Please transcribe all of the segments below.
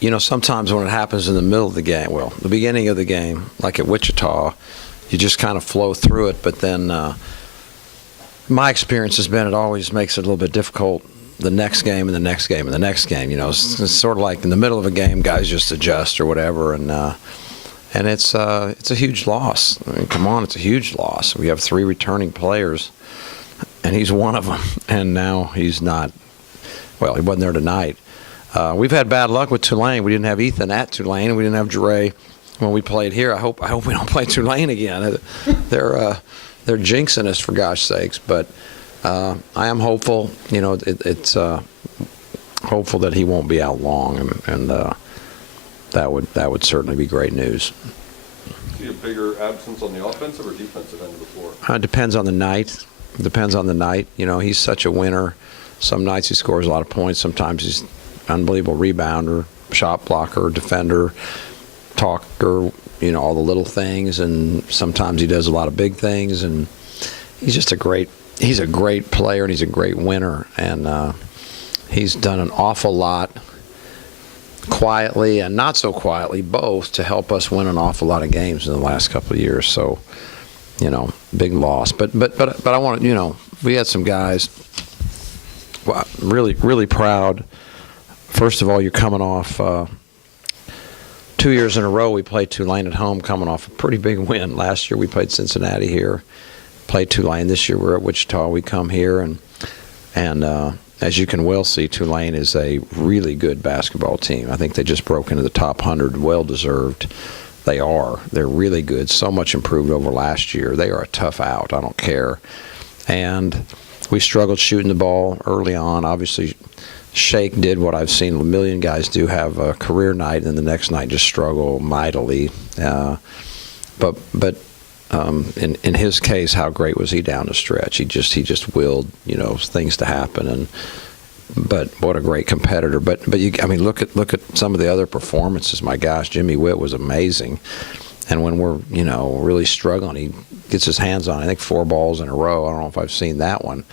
You know, sometimes when it happens in the middle of the game, well, the beginning of the game, like at Wichita, you just kind of flow through it. But then my experience has been it always makes it a little bit difficult the next game and the next game and the next game. You know, it's sort of like in the middle of a game, guys just adjust or whatever. And it's a huge loss. I mean, come on, it's a huge loss. We have 3 returning players, and he's one of them. And now he's not. Well, he wasn't there tonight. We've had bad luck with Tulane. We didn't have Ethan at Tulane, and we didn't have Dre when we played here. I hope we don't play Tulane again. They're jinxing us, for gosh sakes. But I am hopeful. You know, it's hopeful that he won't be out long, and that would certainly be great news. See a bigger absence on the offensive or defensive end of the floor? It depends on the night. Depends on the night. You know, he's such a winner. Some nights he scores a lot of points. Sometimes he's unbelievable rebounder, shot blocker, defender, talker, you know, all the little things, and sometimes he does a lot of big things, and he's a great player, and he's a great winner, and he's done an awful lot quietly and not so quietly, both, to help us win an awful lot of games in the last couple of years. So, you know, big loss. But I want to, you know, we had some guys. Well, really proud. First of all, you're coming off 2 years in a row we played Tulane at home, coming off a pretty big win. Last year we played Cincinnati here, played Tulane. This year we're at Wichita. We come here, and as you can well see, Tulane is a really good basketball team. I think they just broke into the top 100, well-deserved. They are. They're really good, so much improved over last year. They are a tough out, I don't care. And we struggled shooting the ball early on. Obviously, Shake did what I've seen a million guys do, have a career night, and then the next night just struggle mightily. But in his case, how great was he down the stretch? He just willed, you know, things to happen. But what a great competitor. But I mean, look at some of the other performances. My gosh, Jimmy Witt was amazing. And when we're, you know, really struggling, he gets his hands on, I think, 4 balls in a row. I don't know if I've seen that one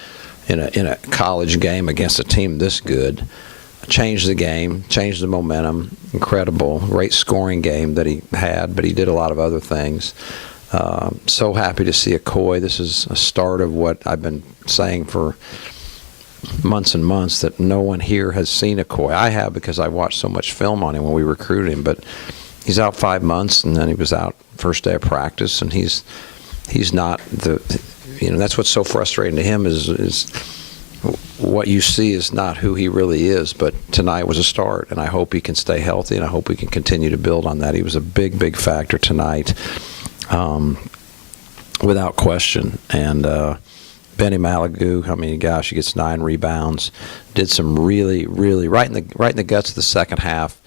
in a college game against a team this good. Changed the game, changed the momentum. Incredible, great scoring game that he had, but he did a lot of other things. So happy to see Okoye. This is a start of what I've been saying for months and months, that no one here has seen Okoye. I have, because I watched so much film on him when we recruited him, but he's out 5 months, and then he was out first day of practice, and he's not the, you know, that's what's so frustrating to him is what you see is not who he really is. But tonight was a start, and I hope he can stay healthy, and I hope we can continue to build on that. He was a big factor tonight, without question. And Benny Malagu, I mean, gosh, he gets 9 rebounds, did some really right in the guts of the second half.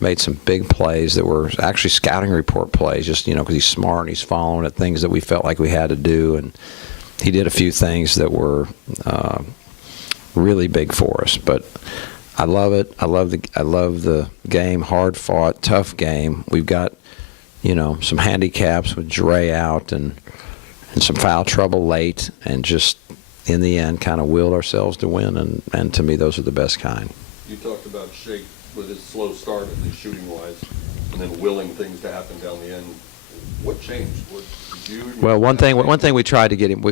Made some big plays that were actually scouting report plays, just, you know, because he's smart and he's following at things that we felt like we had to do. And he did a few things that were really big for us. But I love it. I love the game, hard fought, tough game. We've got, you know, some handicaps with Dre out and some foul trouble late, and just in the end kind of willed ourselves to win. And to me, those are the best kind. You talked about Shake with his slow start, at least shooting-wise, and then willing things to happen down the end. What changed? What did you? Well, one thing we tried to get him.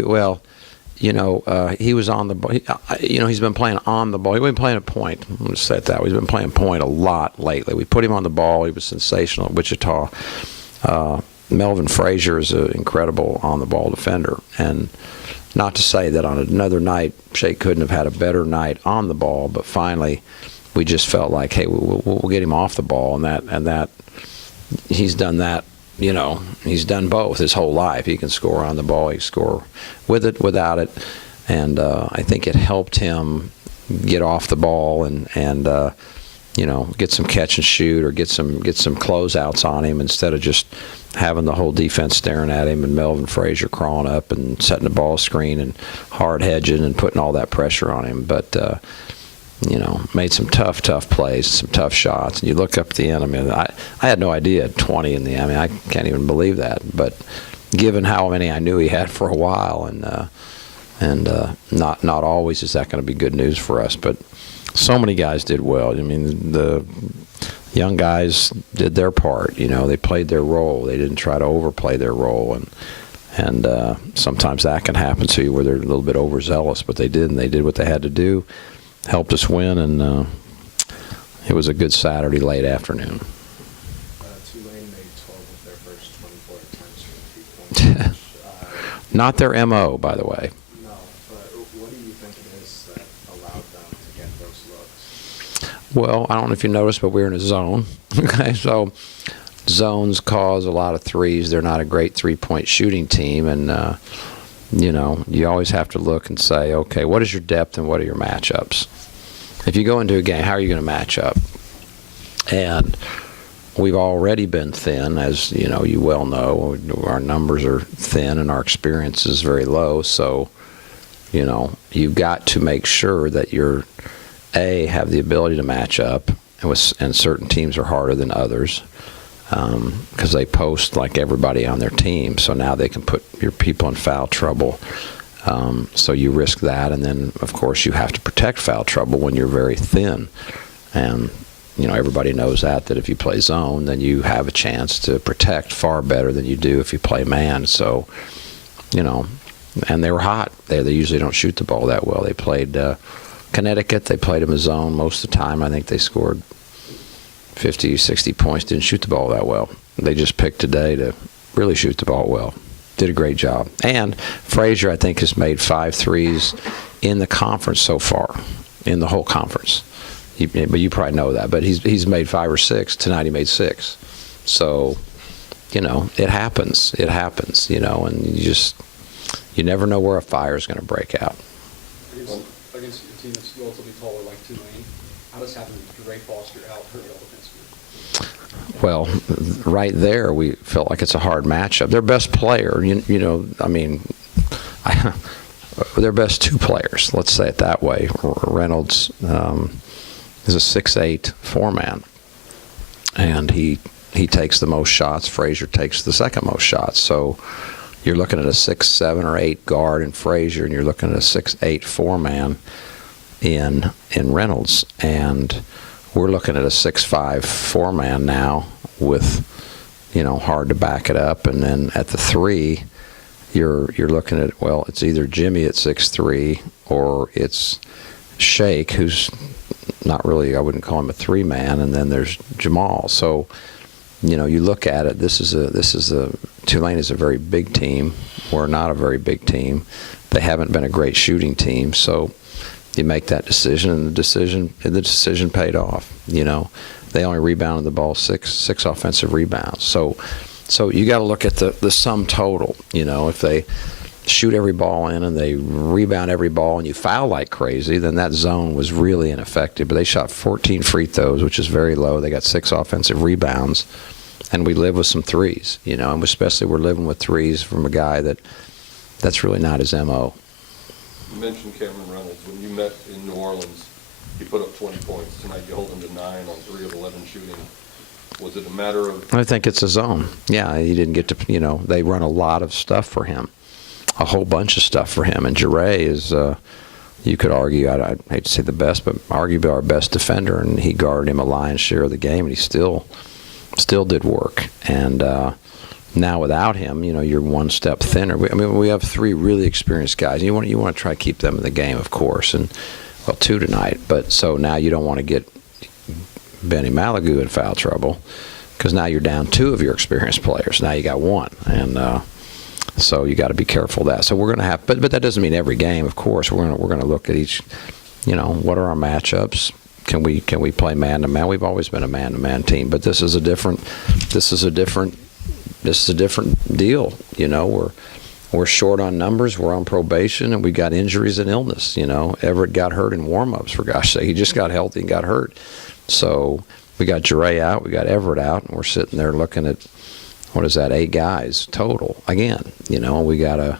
You know, he was on the ball. You know, he's been playing on the ball. He's been playing at point. I'm going to say it that way. He's been playing point a lot lately. We put him on the ball. He was sensational at Wichita. Melvin Frazier is an incredible on-the-ball defender. And not to say that on another night, Shake couldn't have had a better night on the ball, but finally we just felt like, hey, we'll get him off the ball, and that he's done that. You know, he's done both his whole life. He can score on the ball. He can score with it, without it, and I think it helped him get off the ball and you know, get some catch and shoot, or get some closeouts on him, instead of just having the whole defense staring at him and Melvin Frazier crawling up and setting the ball screen and hard hedging and putting all that pressure on him. But you know, made some tough plays, some tough shots. And you look up at the end, I mean, I had no idea 20 in the end. I mean, I can't even believe that. But given how many I knew he had for a while, and and not always is that going to be good news for us. But so many guys did well. I mean, the young guys did their part. You know, they played their role. They didn't try to overplay their role, and sometimes that can happen to you where they're a little bit overzealous. But they didn't. They did what they had to do, helped us win, and it was a good Saturday late afternoon. Tulane made 12 of their first 24 attempts for 3 points. Not their MO, by the way. No, but what do you think it is that allowed them to get those looks? Well, I don't know if you noticed, but we're in a zone. Okay, so zones cause a lot of threes. They're not a great three-point shooting team, and you know, you always have to look and say, okay, what is your depth and what are your matchups? If you go into a game, how are you going to match up? And we've already been thin, as you know, you well know. Our numbers are thin and our experience is very low. So, you know, you've got to make sure that you're, have the ability to match up, and certain teams are harder than others because they post like everybody on their team. So now they can put your people in foul trouble. So you risk that, and then of course you have to protect foul trouble when you're very thin, and you know everybody knows that if you play zone, then you have a chance to protect far better than you do if you play man. So, you know, and they were hot. They usually don't shoot the ball that well. They played Connecticut. They played them a zone most of the time. I think they scored 50, 60 points. Didn't shoot the ball that well. They just picked today to really shoot the ball well. Did a great job. And Frazier, I think, has made 5 threes in the conference so far, in the whole conference. But you probably know that. But he's made 5 or 6. Tonight he made 6. So, you know, it happens. It happens, you know, and you never know where a fire is going to break out. Against a team that's relatively taller like Tulane, how does having Ray Foster out hurt y'all defensively? Well, right there, we felt like it's a hard matchup. Their best player, you know, I mean, their best 2 players, let's say it that way. Reynolds is a 6'8" 4-man, and he takes the most shots. Frazier takes the second most shots. So you're looking at a 6', 7, or 8 guard in Frazier, and you're looking at a 6'8" 4-man in Reynolds, and we're looking at a 6'5" 4-man now with, you know, hard to back it up. And then at the 3, you're looking at, well, it's either Jimmy at 6'3" or it's Shake, who's not really, I wouldn't call him a 3-man, and then there's Jamal. So, you know, you look at it, Tulane is a very big team. We're not a very big team. They haven't been a great shooting team. So you make that decision, and the decision paid off. You know, they only rebounded the ball 6 offensive rebounds. So you got to look at the sum total. You know, if they shoot every ball in and they rebound every ball and you foul like crazy, then that zone was really ineffective. But they shot 14 free throws, which is very low. They got 6 offensive rebounds, and we live with some threes. You know, and especially we're living with threes from a guy that's really not his MO. You mentioned Cameron Reynolds. When you met in New Orleans, he put up 20 points. Tonight you hold him to 9 on 3 of 11 shooting. Was it a matter of... I think it's a zone. Yeah, he didn't get to, you know, they run a lot of stuff for him, a whole bunch of stuff for him. And Jure is, you could argue, I hate to say the best, but arguably our best defender, and he guarded him a lion's share of the game, and he still did work. And now without him, you know, you're one step thinner. I mean, we have 3 really experienced guys. You want to try to keep them in the game, of course, and well, 2 tonight. But so now you don't want to get Benny Malagoo in foul trouble, because now you're down 2 of your experienced players. Now you got 1, and so you got to be careful of that. So we're going to have, but that doesn't mean every game, of course. We're going to look at each. You know, what are our matchups? Can we play man to man? We've always been a man to man team, but this is a different deal. You know, we're short on numbers. We're on probation, and we got injuries and illness. You know, Everett got hurt in warm-ups, for gosh sake. He just got healthy and got hurt. So we got Jure out, we got Everett out, and we're sitting there looking at, what is that, 8 guys total again. You know, we got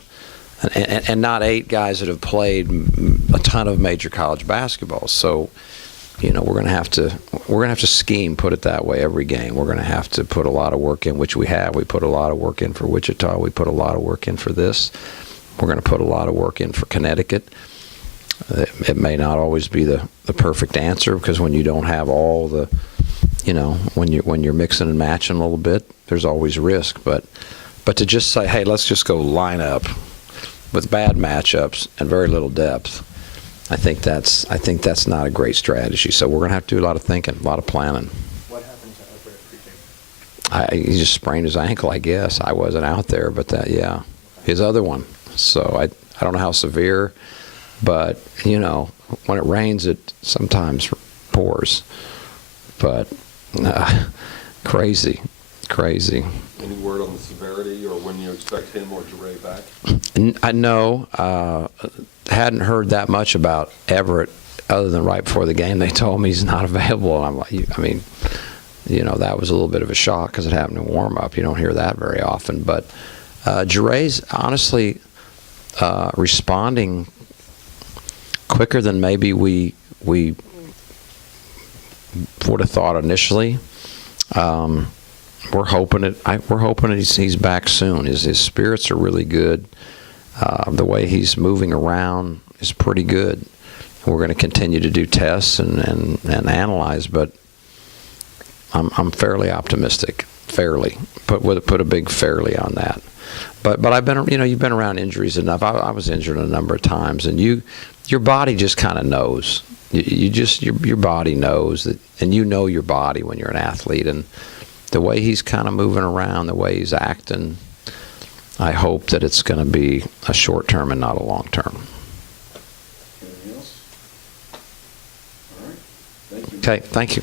and not 8 guys that have played a ton of major college basketball. So, you know, we're going to have to scheme, put it that way, every game. We're going to have to put a lot of work in, which we have. We put a lot of work in for Wichita. We put a lot of work in for this. We're going to put a lot of work in for Connecticut. It may not always be the perfect answer, because when you don't have all the, when you're mixing and matching a little bit, there's always risk. But to just say, hey, let's just go line up with bad matchups and very little depth, I think that's not a great strategy. So we're going to have to do a lot of thinking, a lot of planning. What happened to Everett pregame? He just sprained his ankle, I guess. I wasn't out there, but yeah, his other one. So I don't know how severe, but when it rains, it sometimes pours. But crazy. Any word on the severity or when you expect him or Jure back? I know. Hadn't heard that much about Everett, other than right before the game they told me he's not available. And I'm like, that was a little bit of a shock, because it happened in warm-up. You don't hear that very often. But Jure's honestly responding quicker than maybe we would have thought initially. We're hoping he's back soon. His spirits are really good. The way he's moving around is pretty good. We're going to continue to do tests and analyze, but I'm fairly optimistic. Fairly, put a big fairly on that. But I've been, you've been around injuries enough. I was injured a number of times, and your body just kind of knows. Your body knows that, and your body when you're an athlete, and the way he's kind of moving around, the way he's acting, I hope that it's going to be a short term and not a long term. Anything else? All right. Thank you. Okay, thank you.